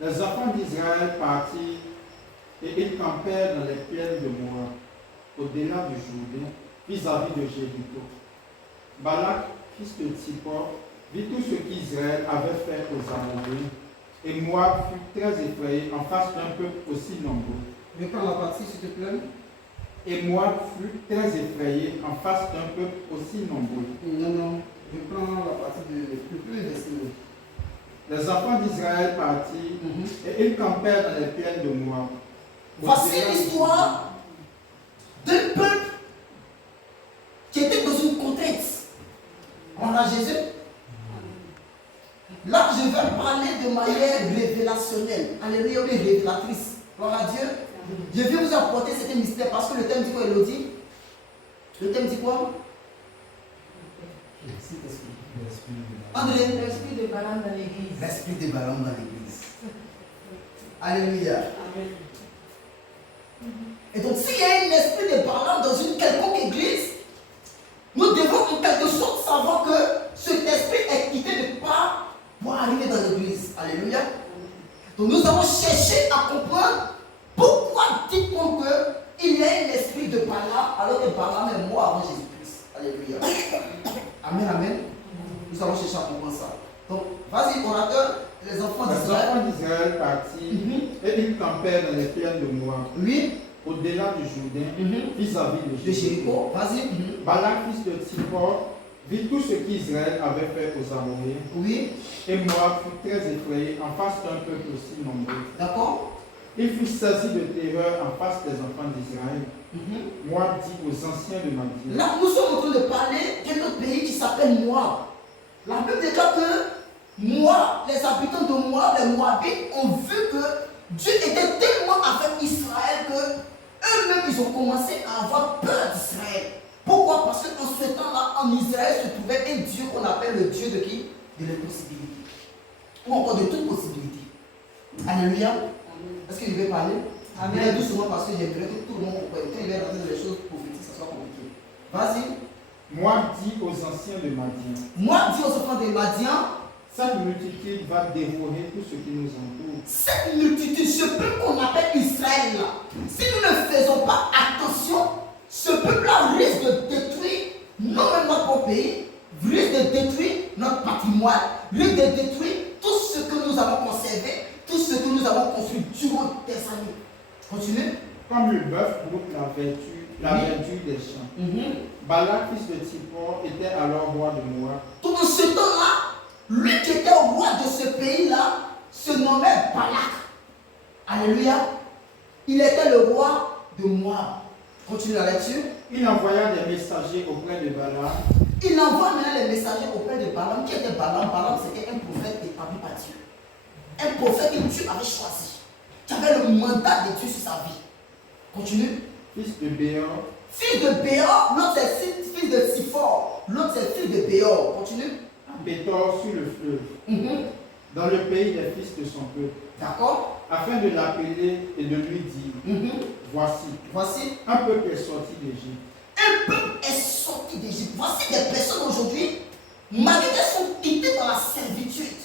Les enfants d'Israël partirent et ils campèrent dans les plaines de Moab, au-delà du Jourdain, vis-à-vis de Jéricho. Balak, fils de Tsippor, vit tout ce qu'Israël avait fait aux Amoréens, et Moab fut très effrayé en face d'un peuple aussi nombreux. Reprends la partie, s'il te plaît. Et Moab fut très effrayé en face d'un peuple aussi nombreux. Non. Reprends la partie de plus dessinée. Les enfants d'Israël partirent et ils campèrent dans les plaines de Moab. Voici l'histoire d'un peuple qui était dans une contrainte. On a Jésus. Là, je vais parler de manière révélationnelle. Alléluia, révélatrice. Gloire à Dieu. Je vais vous apporter cet mystère parce que le thème dit quoi, Elodie? Le thème dit quoi? André, L'esprit de Balaam dans l'église. l'esprit de Balaam dans l'église. Alléluia. Amen. Et donc, s'il y a un esprit de Balaam dans une quelconque église, nous devons en quelque sorte savoir que cet esprit est quitté de part pour arriver dans l'église. Alléluia. Donc, nous avons cherché à comprendre pourquoi dit-on qu'il y a un esprit de Balaam alors que Balaam est mort avant Jésus-Christ. Alléluia. Amen, amen. Nous avons cherché à comprendre ça. Donc, vas-y, orateur, les enfants d'Israël partirent et ils campèrent dans les plaines de Moab. Oui. Au-delà du Jourdain, vis-à-vis de Jéricho. Vas-y. Balak, fils de Tsippor, vit tout ce qu'Israël avait fait aux Amoréens. Oui. Et Moab fut très effrayé en face d'un peuple aussi nombreux. D'accord. Il fut saisi de terreur en face des enfants d'Israël. Moab dit aux anciens de Madian. Là, nous sommes en train de parler d'un autre pays qui s'appelle Moab. La Bible déclare que Moab, les habitants de Moab, les Moabites, ont vu que Dieu était tellement avec Israël que eux-mêmes, ils ont commencé à avoir peur d'Israël. Pourquoi? Parce qu'en ce temps-là, en Israël se trouvait un Dieu qu'on appelle le Dieu de qui? De l'impossibilité. Ou encore de toute possibilité. Alléluia. Est-ce que je vais parler? Amen. Doucement parce que j'aimerais que tout le monde comprenne. Quand il va rentrer dans les choses prophétiques, ça soit compliqué. Vas-y. Moab dit aux anciens de Madian. Moab dit aux enfants de Madian. Cette multitude va dévorer tout ce qui nous entoure. Cette multitude, ce peuple qu'on appelle Israël là, si nous ne faisons pas attention, ce peuple-là risque de détruire non même notre pays, risque de détruire notre patrimoine, risque de détruire tout ce que nous avons conservé, tout ce que nous avons construit durant des années. Continuez. Comme le bœuf groupe la verdure des champs. Balak, fils de Tsippor, était alors roi de Moab. Donc dans ce temps-là, lui qui était roi de ce pays-là se nommait Balak. Alléluia. Il était le roi de Moab. Continue la lecture. Il envoya des messagers auprès de Balaam. Il envoie maintenant les messagers auprès de Balaam. Qui était Balaam? Balaam, c'était un prophète établi par Dieu. Un prophète que Dieu avait choisi. Qui avait le mandat de Dieu sur sa vie. Continue. Fils de Béor. Fils de Béor, l'autre c'est fils de Sifor. L'autre c'est fils de Béor. Continue. Bétor sur le fleuve. Dans le pays des fils de son peuple. D'accord. Afin de l'appeler et de lui dire, voici un peuple est sorti d'Égypte. Un peuple est sorti d'Égypte. Voici des personnes aujourd'hui, malgré qu'elles sont quittées dans la servitude,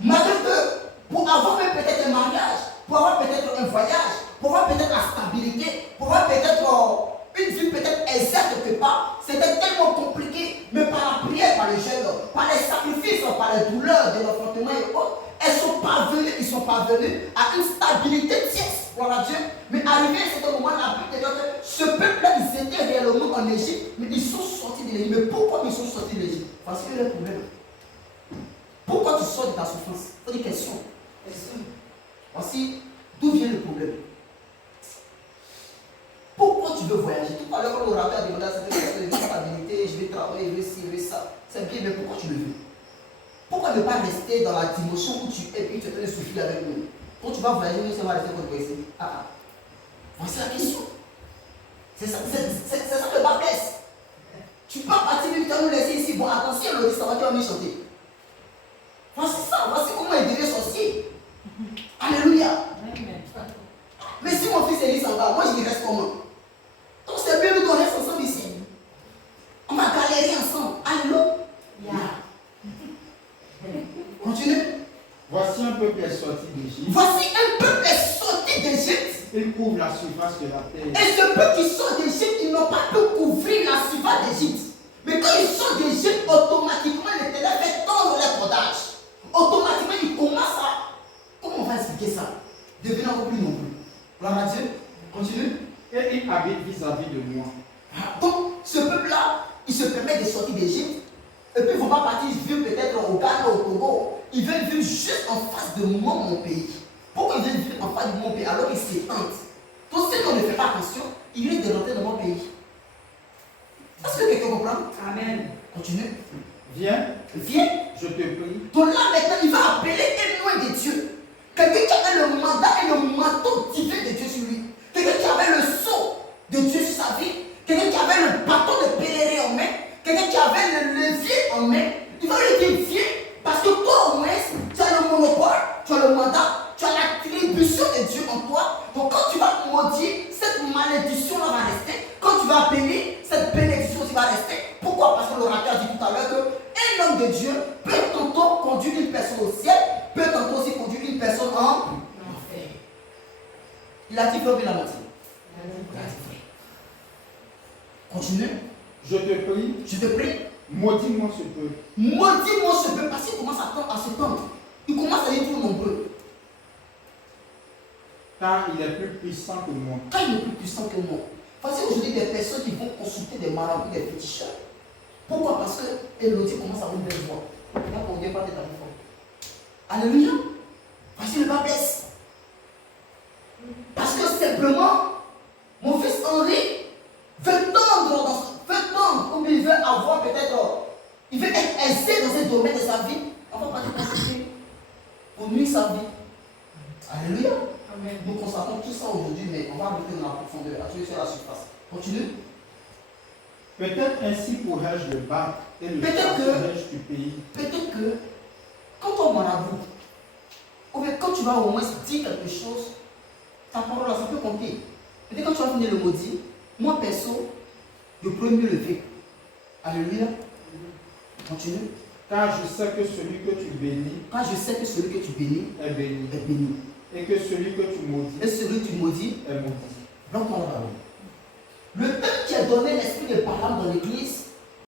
malgré que pour avoir même peut-être un mariage, pour avoir peut-être un voyage, pour avoir peut-être la stabilité, pour avoir peut-être une vie peut-être exacte quelque part, c'était tellement compliqué, mais par la prière, par les jeunes, par les sacrifices, par les douleurs de l'enfantement et autres, ils sont parvenus à une stabilité tierce, gloire à Dieu. Mais arrivé à ce moment, la Bible déclare que ce peuple-là, ils étaient réellement en Égypte, mais ils sont sortis de l'Égypte. Mais pourquoi ils sont sortis de l'Égypte? Parce qu'il y a un problème. Pourquoi tu sors de ta souffrance? C'est une question. Voici d'où vient le problème. Pourquoi tu veux voyager? Tout à l'heure, quand l'orateur a demandé à cette personne, je veux stabilité, je vais travailler, je veux ci, je veux ça. C'est bien, mais pourquoi tu le veux? Pourquoi ne pas rester dans la dimension où tu es et tu es en train de souffrir avec nous? Quand tu vas voyager, nous, ça va rester pour toi ici. Voici la question. C'est ça le bas blesse. Tu peux partir, mais tu vas nous laisser ici. Bon, attention, le ça va, tu vas venir chanter. Voici ça, voici comment il devient sorcier. Alléluia. Mais si mon fils Élie s'en va, moi je lui reste comment? Donc c'est bien nous qu'on reste ensemble ici. On va galérer ensemble. Alléluia. Continue. Voici un peuple est sorti d'Égypte. Voici un peuple est sorti d'Égypte. Il couvre la surface de la terre. Et ce peuple qui sort d'Égypte, ils n'ont pas pu couvrir la surface d'Égypte. Mais quand ils sortent d'Égypte, automatiquement, l'Éternel fait tendre les cordages. Automatiquement, ils commencent à... Comment on va expliquer ça? Devenir encore plus nombreux. Gloire à Dieu. Continue. Et il habite vis-à-vis de moi. Donc, ce peuple-là, il se permet de sortir d'Égypte. Et puis, ils ne vont pas partir vivre peut-être au Ghana, au Togo. Ils veulent vivre juste en face de moi, mon pays. Pourquoi ils veulent vivre en face de mon pays alors qu'ils s'étendent? Donc, si on ne fait pas attention, ils risquent de rentrer dans mon pays. Est-ce que quelqu'un comprend? Amen. Continue. Viens, Viens. je te prie. Donc là, maintenant, il va appeler un loin de Dieu. Quelqu'un qui avait le mandat et le manteau divin de Dieu sur lui. Quelqu'un qui avait le sceau de Dieu sur sa vie. Quelqu'un qui avait le bâton de pèlerin en main. Quelqu'un qui avait le levier en main. Il va lui dire viens. Parce que toi, au moins, tu as le monopole, tu as le mandat, tu as l'attribution de Dieu en toi. Donc quand tu vas maudire, cette malédiction-là va rester. Quand tu vas bénir, cette bénédiction aussi va rester. Pourquoi? Parce que l'orateur a dit tout à l'heure qu'un homme de Dieu peut tantôt conduire une personne au ciel, peut tantôt aussi conduire une personne en enfer. Il a dit vrai ou il a menti? Il a dit vrai. Continue. Je te prie, Je te prie. maudis-moi ce peuple. Maudis-moi ce peuple parce qu'il commence à se tendre. Il commence à être trop nombreux. Car il est plus puissant que moi. Quand il est plus puissant que moi. Voici aujourd'hui des personnes qui vont consulter des marabouts, des féticheurs. Pourquoi? Parce que Élodie commence à avoir une belle voix. Là, on ne vient pas d'être à l'effort. Alléluia. Voici le bas blesse. Parce que simplement, mon fils Henri veut tendre, comme il veut avoir peut-être, il veut être aisé dans un domaine de sa vie. On va pas te consulter pour nuire sa vie. Alléluia. Amen. Nous constatons tout ça aujourd'hui, mais on va rentrer dans la profondeur, à sur la surface. Continue. Peut-être ainsi pourrais-je le battre et le Peut-être que- chasserai-je du pays. Peut-être que quand on marabout, ou bien quand tu vas au moins dire quelque chose, ta parole là, ça peut compter. Peut-être quand tu vas venir le maudire, moi perso, je peux mieux lever. Alléluia. Continue. Car je sais que celui que tu bénis Quand je sais que celui que tu bénis est béni. est béni, Et que celui que tu maudis et celui que tu maudis, est maudit. donc on va. Le peuple qui a donné l'esprit de Balaam dans l'église,